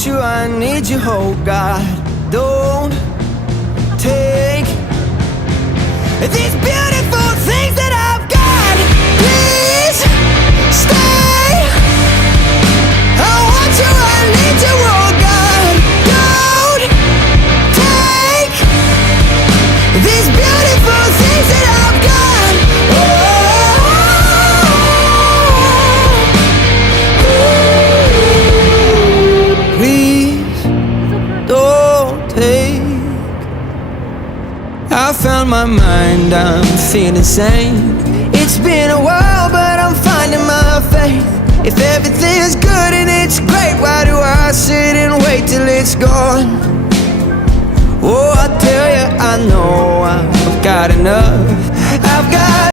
want you, I need you, oh God. Don't take these beautiful things that I've got. Please stay. I want you, I need you, oh God. Don't take these beautiful things that I've got. Please don't take. I found my mind, I'm feeling sane. It's been a while, but I'm finding my faith. If everything's good and it's great, why do I sit and wait till it's gone? Oh, I tell you, I know I've got enough. I've got